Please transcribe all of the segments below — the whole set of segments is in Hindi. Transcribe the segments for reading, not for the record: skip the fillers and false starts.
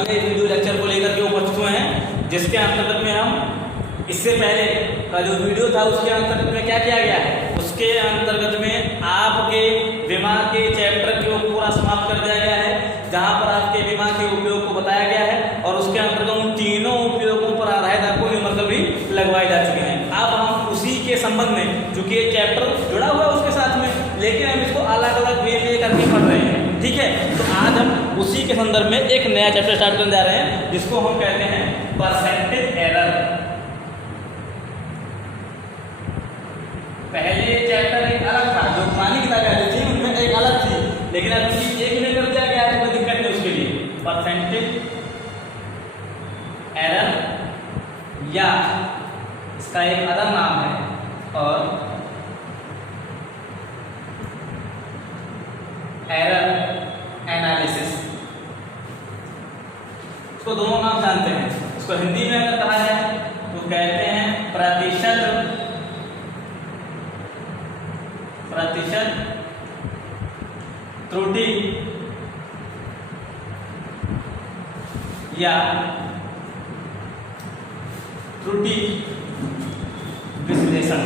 वाले वीडियो लेक्चर को लेकर के उपस्थित हुए हैं, जिसके अंतर्गत में हम इससे पहले का जो वीडियो था उसके अंतर्गत में क्या किया गया है, उसके अंतर्गत में आपके दिमाग के चैप्टर को पूरा समाप्त कर दिया गया है, जहां पर आपके दिमाग के उपयोग को बताया गया है और उसके अंतर्गत उन तीनों उपयोगों पर आधारित आपको न्यूमेरिकल भी लगवाए जा चुके हैं। अब हम उसी के संबंध में, चूंकि ये चैप्टर जुड़ा हुआ है उसके साथ में, लेकिन हम इसको अलग अलग वे में करके पढ़ रहे हैं, ठीक है। तो आज हम उसी के संदर्भ में एक नया चैप्टर स्टार्ट करने जा रहे हैं, जिसको हम कहते हैं परसेंटेज एरर। पहले चैप्टर एक अलग था, जो पुरानी किताबें आती थी उनमें एक अलग थी, लेकिन अब एक में कर दिया गया है, कोई दिक्कत नहीं उसके लिए। परसेंटेज एरर या इसका एक अलग नाम है और एरर एनालिसिस, इसको दोनों नाम जानते हैं। इसको हिंदी में अगर कहा जाए तो कहते हैं प्रतिशत त्रुटि या त्रुटि विश्लेषण।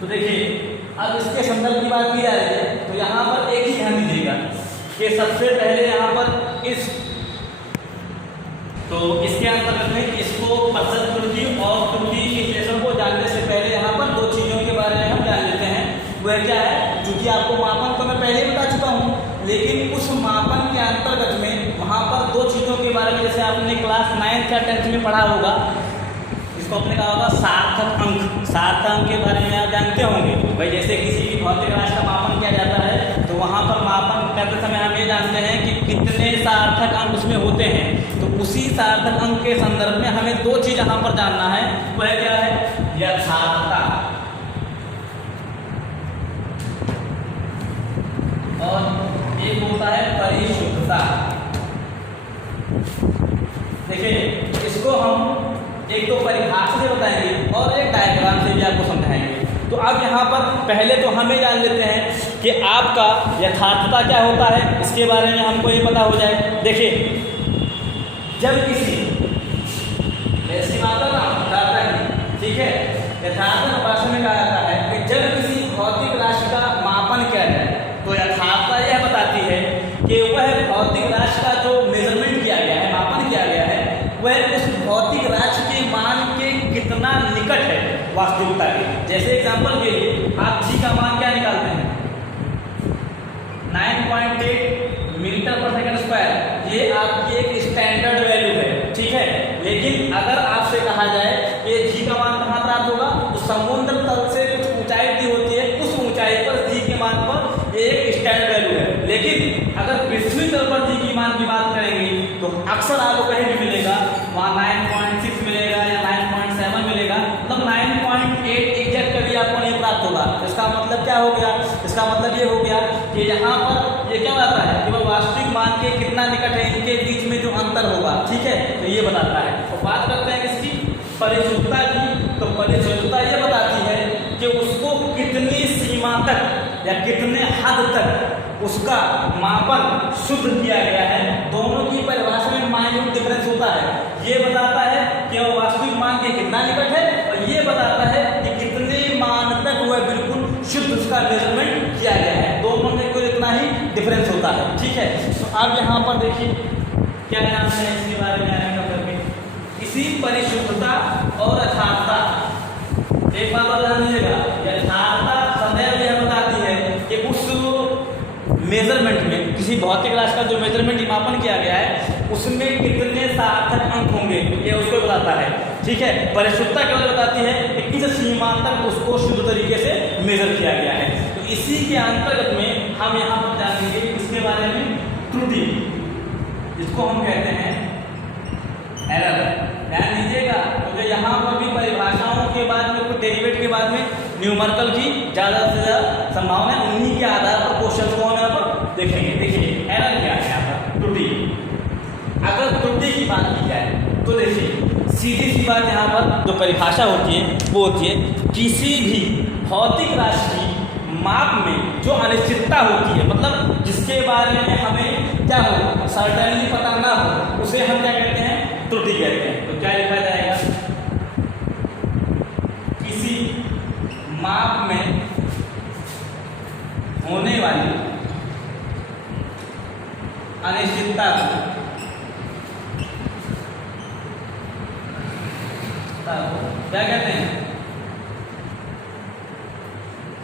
तो देखिए, अब इसके संदर्भ की बात की जा रही है, तो यहाँ पर एक ही ध्यान दीजिएगा कि सबसे पहले यहाँ पर इसके अंतर्गत में इसको प्रतिशत त्रुटि और त्रुटि विश्लेषण को जानने से पहले यहाँ पर दो चीज़ों के बारे में हम जान लेते हैं। वह क्या है, क्योंकि आपको मापन तो मैं पहले ही बता चुका हूँ, लेकिन उस मापन के अंतर्गत में वहाँ पर दो चीज़ों के बारे में, जैसे आपने क्लास 9th या 10th में पढ़ा होगा, इसको आपने कहा होगा सार्थक अंक। सार्थक अंक के बारे में आप जानते होंगे भाई, जैसे किसी भी भौतिक राशि का मापन किया जाता है तो वहाँ पर मापन करते समय हम ये जानते हैं कि कितने सार्थक अंक उसमें होते हैं। तो उसी सार्थक अंक के संदर्भ में हमें दो चीज़ यहाँ पर जानना है। वह क्या है, यथार्थता और एक होता है परिशुद्धता। देखिए, इसको हम एक तो परिभाषा से बताएंगे और एक डायग्राम से भी आपको समझाएंगे। तो अब यहाँ पर पहले तो हमें जान लेते हैं कि आपका यथार्थता क्या होता है, इसके बारे में हमको ये पता हो जाए। देखिए, जब किसी ऐसी मात्रा दाता की, ठीक है, यथार्थ भाषा में कहा जाता है कि जब किसी भौतिक राशि का मापन किया जाए तो यथार्थता यह बताती है कि वह भौतिक राशि का जो मेजरमेंट किया गया है, मापन किया गया है, वह उस भौतिक राशि के मान के कितना निकट है वास्तविकता के। जैसे एग्जांपल के लिए आप जी का मान क्या निकालते हैं, 9.8 मीटर पर सेकंड स्क्वायर, ये आपकी एक स्टैंडर्ड वैल्यू है, ठीक है। लेकिन अगर आपसे कहा जाए कि जी का मान कहाँ प्राप्त होगा, तो समुद्र तल से कुछ ऊंचाई दी होती है, उस ऊंचाई पर जी के मान पर एक स्टैंडर्ड वैल्यू है। लेकिन अगर पृथ्वी तल पर जी के मान की बात करेंगे तो अक्सर आपको कहीं भी मिलेगा, वहाँ 9.6 मिलेगा या 9.7 मिलेगा, मतलब 9.8 एग्जैक्ट कभी आपको नहीं प्राप्त होगा। इसका मतलब क्या हो गया, इसका मतलब ये हो गया कि यहाँ पर ये क्या बताता है कि वह वास्तविक मान के कितना निकट है, इनके बीच में जो अंतर होगा, ठीक है, तो ये बताता है। तो बात करते हैं किसकी, परिशुद्धता की। तो परिशुद्धता ये बताती है कि उसको कितनी सीमा तक या कितने हद तक उसका मापन शुद्ध किया गया है। दोनों की परिभाषा में माइन्यूट डिफरेंस होता है। ये बताता है कि वह वास्तविक मान के कितना निकट है और ये बताता है कि कितने मान तक वह बिल्कुल शुद्ध उसका मेजरमेंट किया गया है। दोनों में कोई इतना ही डिफरेंस होता है, ठीक है। तो आप यहाँ पर देखिए क्या नाम है इसके बारे में आने का करके, इसी परिशुद्धता और यथार्थता, एक बात और ध्यान दीजिएगा, यथार्थता सदैव यह बताती है कि उस मेजरमेंट में, किसी भौतिक राशि का जो मेजरमेंट मापन किया गया है, उसमें कितने सार्थक अंक होंगे, ये उसको बताता है, ठीक है। परिशुद्धता केवल बताती है कि किस सीमा तक उसको शुद्ध तरीके से मेजर किया गया है। तो इसी के अंतर्गत में हम यहाँ पर जानेंगे इसके बारे में त्रुटि, जिसको हम कहते हैं एरर। ध्यान दीजिएगा, क्योंकि यहाँ पर भी परिभाषाओं के बाद में, कुछ डेरिवेट के बाद में न्यूमेरिकल की ज़्यादा से ज़्यादा संभावना है। उन्हीं के आधार पर क्वेश्चन को हम यहाँ पर देखेंगे। देखिए, एरर क्या है यहाँ पर, त्रुटि। अगर त्रुटि की बात की जाए तो देखिए, सीधी सी बात यहाँ पर जो परिभाषा होती है वो होती है किसी भी भौतिक राशि की माप में जो अनिश्चितता होती है, मतलब जिसके उसके बारे में हमें क्या हो, सर्टेनली पता ना हो, उसे हम क्या कहते हैं, त्रुटि कहते हैं। तो क्या लिखा जाएगा, किसी माप में होने वाली अनिश्चितता को क्या कहते हैं,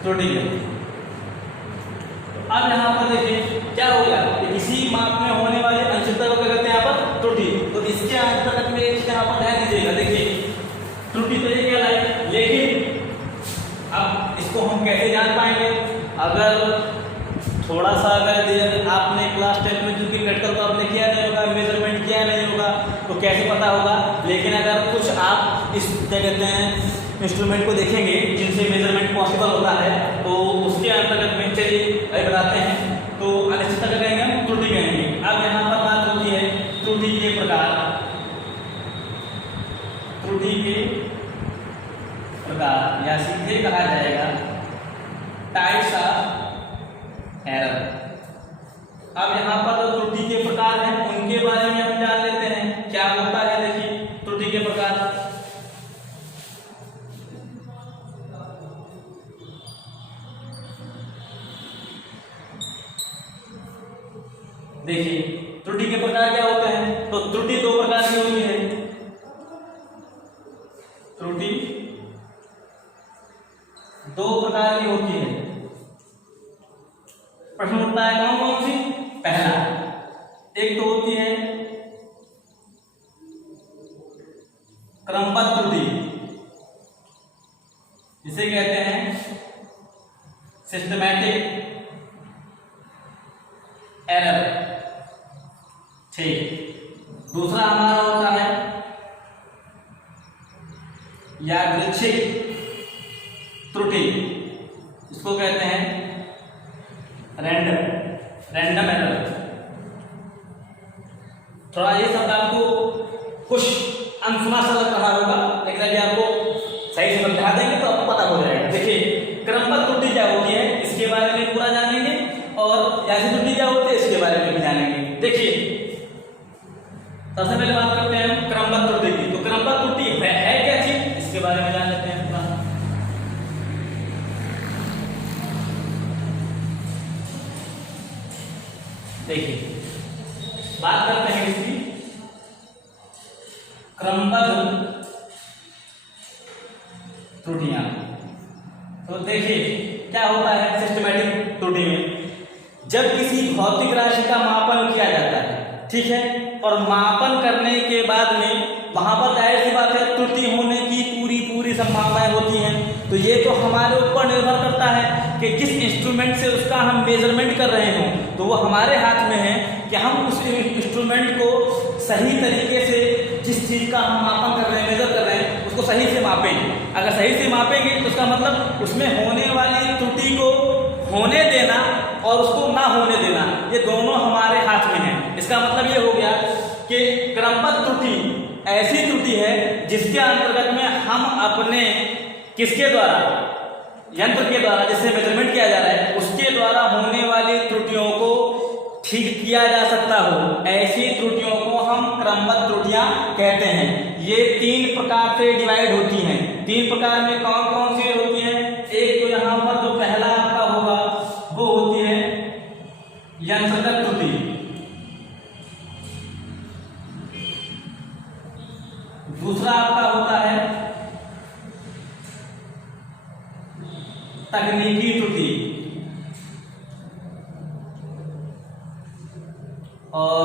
त्रुटि कहते हैं। अब यहाँ पर देखिए क्या हो गया कि किसी माप में होने वाली अनिश्चितता को क्या कहते हैं यहाँ पर, त्रुटि। तो इसके अंतर्गत में यहाँ पर ध्यान दीजिएगा, देखिए त्रुटि तो ये कहलाए, लेकिन अब इसको हम कैसे जान पाएंगे, अगर थोड़ा सा अगर आपने क्लास 10 में चूंकि प्रैक्टिकल तो आपने किया नहीं होगा, मेजरमेंट किया नहीं होगा, तो कैसे पता होगा। लेकिन अगर कुछ आप इस क्या कहते हैं इंस्ट्रूमेंट को देखेंगे जिनसे मेजरमेंट पॉसिबल होता है, तो उसके अंतर्गत में चलिए बताते हैं। तो अनिश्चितता का कहेंगे हम त्रुटि कहेंगे। अब यहाँ पर बात होती है त्रुटि के प्रकार, त्रुटि के प्रकार या सीधे कहा जाएगा टाइप्स ऑफ एरर। अब यहाँ पर जो त्रुटि के प्रकार हैं उनके बारे में हम जान लेते हैं क्या होता है। देखिए त्रुटि के प्रकार, देखिए त्रुटि के प्रकार क्या होते हैं, तो त्रुटि दो प्रकार की होती है। त्रुटि दो प्रकार की होती है। प्रश्न उठता है कौन कौन सी, पहला एक तो होती है क्रमबद्ध त्रुटि, इसे कहते हैं सिस्टमैटिक एरर, ठीक। दूसरा हमारा होता है यादृच्छिक त्रुटि, इसको कहते हैं रैंडम एरर। थोड़ा ये शब्द आपको कुछ अनसुना सा लग रहा होगा, लेकिन अभी आपको सही से समझा देंगे तो आपको पता हो जाएगा। देखिए क्रमबद्ध त्रुटि क्या होती है इसके बारे में पूरा जानेंगे, और यादृच्छिक त्रुटि क्या होती है इसके बारे में भी जानेंगे। देखिए सबसे पहले बात करते हैं हम क्रमबद्ध त्रुटि की। तो क्रमबद्ध त्रुटि है क्या चीज, इसके बारे में जान लेते हैं। देखिए बात करते हैं इसकी क्रमबद्ध त्रुटियां। तो देखिए क्या होता है सिस्टमैटिक त्रुटि में, जब किसी भौतिक राशि का मापन किया जाता है, ठीक है, और मापन करने के बाद में वहां पर जाहिर सी बात है त्रुटि होने की पूरी संभावनाएं होती हैं। तो ये तो हमारे ऊपर निर्भर करता है कि जिस इंस्ट्रूमेंट से उसका हम मेजरमेंट कर रहे हों, तो वो हमारे हाथ में है कि हम उस इंस्ट्रूमेंट को सही तरीके से जिस चीज का हम मापन कर रहे हैं, मेजर कर रहे हैं, उसको सही से मापें। अगर सही से मापेंगे तो उसका मतलब उसमें होने वाली त्रुटि को होने देना और उसको ना होने देना, ये दोनों हमारे हाथ में है। इसका मतलब ये हो गया कि क्रमबद्ध त्रुटि ऐसी त्रुटि है जिसके अंतर्गत में हम अपने किसके द्वारा, यंत्र के द्वारा जिससे मेजरमेंट किया जा रहा है उसके द्वारा होने वाली त्रुटियों को ठीक किया जा सकता हो, ऐसी त्रुटियों को हम क्रमबद्ध त्रुटियां कहते हैं। ये तीन प्रकार से डिवाइड होती हैं। तीन प्रकार में कौन कौन सी होती हैं, एक तो यहाँ पर जो पहला आपका होगा वो होती है यंत्रगत त्रुटि, दूसरा आपका होता है तकनीकी त्रुटि, और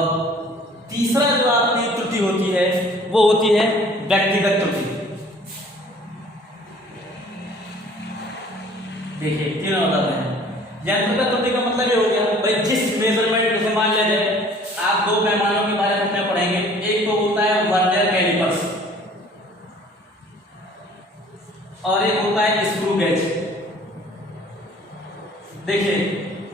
तीसरा जो आपकी त्रुटि होती है वो होती है व्यक्तिगत त्रुटि। देखिए तीनों बताते हैं। यंत्रगत त्रुटि का मतलब ये हो गया भाई जिस मेजरमेंट, जैसे मान लीजिए आप दो पैमानों के बारे में पढ़ेंगे, एक तो होता है वर्नियर कैलिपर्स और एक होता है स्क्रू गेज। देखिए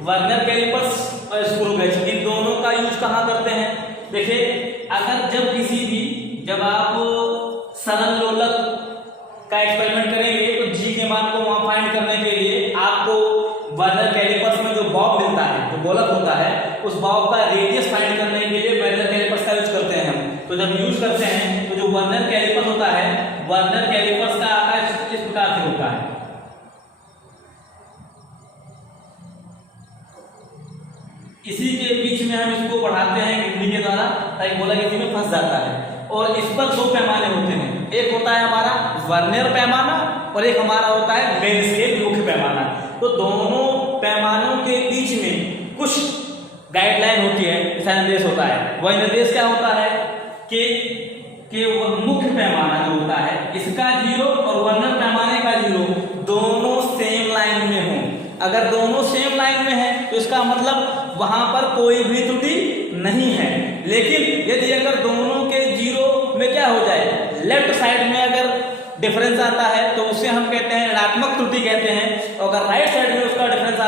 वर्नियर कैलिपर्स और स्क्रू गेज, इन दोनों का यूज कहाँ करते हैं। देखिए अगर जब आप सरल लोलक का एक्सपेरिमेंट करेंगे तो जी के मान को वहां फाइंड करने के लिए आपको वर्नियर कैलिपर्स में जो बॉब मिलता है, जो गोलक होता है, उस बॉब का रेडियस फाइंड करने के लिए वर्नियर कैलिपर्स का यूज करते हैं हम। तो जब यूज करते हैं तो जो वर्नियर कैलिपर होता है, वर्नियर कैलिपर्स का आकार इस प्रकार से होता है। इसी के बीच में हम इसको बढ़ाते हैं गिनती के द्वारा, ताकि गोला गिनती में फंस जाता है। और इस पर दो पैमाने होते हैं, एक होता है हमारा वर्नियर पैमाना और एक हमारा होता है मेन स्केल मुख्य पैमाना। तो दोनों पैमानों के बीच में कुछ गाइडलाइन होती है, दिशा निर्देश होता है। वह निर्देश क्या होता है कि वो मुख्य पैमाना जो होता है इसका 0 और वर्नियर पैमाने का 0 दोनों सेम लाइन में हो। अगर दोनों सेम लाइन में है तो इसका मतलब वहां पर कोई भी त्रुटि नहीं है। लेकिन यदि अगर दोनों के 0 में क्या हो जाए, लेफ्ट साइड में अगर डिफरेंस आता है तो उसे हम कहते हैं ऋणात्मक त्रुटि कहते हैं। और अगर राइट साइड में उसका डिफरेंस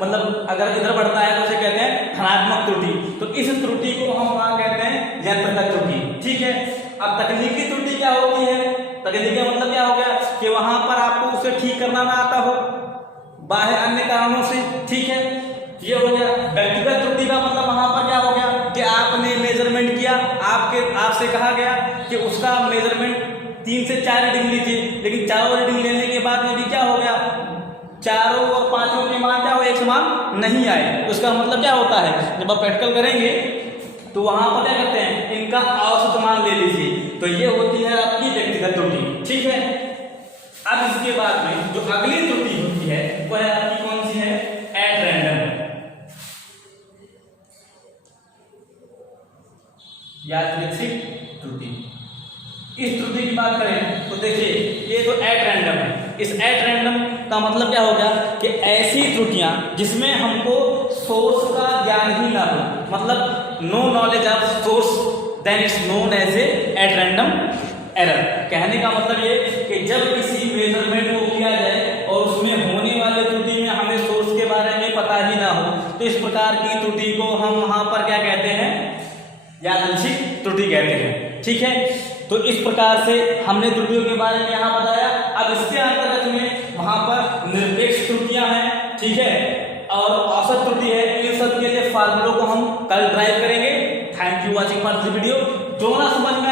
मतलब अगर इधर बढ़ता है तो उसे कहते हैं धनात्मक त्रुटि। तो इस त्रुटि को हम वहां कहते हैं यंत्रगत त्रुटि। ठीक है। अब तकनीकी त्रुटि क्या होती है? तकनीकी का मतलब क्या हो गया कि वहां पर आपको उसे ठीक करना ना आता हो बाहर अन्य कारणों से। ठीक है, ये हो गया। व्यक्तिगत त्रुटि का मतलब वहां पर क्या हो गया कि आपने मेजरमेंट किया, आपसे कहा गया कि उसका मेजरमेंट 3 से 4 रीडिंग लीजिए, लेकिन चारों रीडिंग लेने के बाद में भी क्या हो गया, चारों और पांचों के मान क्या हो, एक समान नहीं आए। उसका मतलब क्या होता है, जब आप प्रैक्टिकल करेंगे तो वहां पर क्या करते हैं, इनका औसत मान ले लीजिए। तो ये होती है आपकी व्यक्तिगत त्रुटि। ठीक है। अब इसके बाद में जो अगली त्रुटि होती है वह है आपकी कौन सी है, एट रैंडम, यादृच्छिक त्रुटि। इस त्रुटि की बात करें तो देखिए ये तो एट रैंडम है। इस एट रैंडम का मतलब क्या हो गया कि ऐसी त्रुटियां जिसमें हमको सोर्स का ज्ञान ही ना हो, मतलब no knowledge of source, then it's known as a at random error. कहने का मतलब ये कि जब किसी मेजरमेंट को किया जाए और उसमें होने वाले त्रुटि में हमें सोर्स के बारे में पता ही ना हो, तो इस प्रकार की त्रुटि को हम वहां पर क्या कहते हैं, यादृच्छिक त्रुटि कहते हैं। ठीक है। तो इस प्रकार से हमने त्रुटियों के बारे में यहाँ बताया। अब इसके अंतर्गत में वहां पर निरपेक्ष त्रुटियां हैं, ठीक है, और औसत त्रुटि है। इन सब के लिए फार्मूलों को हम कल ड्राइव करेंगे। Thank you watching for this video. जो ना समझ में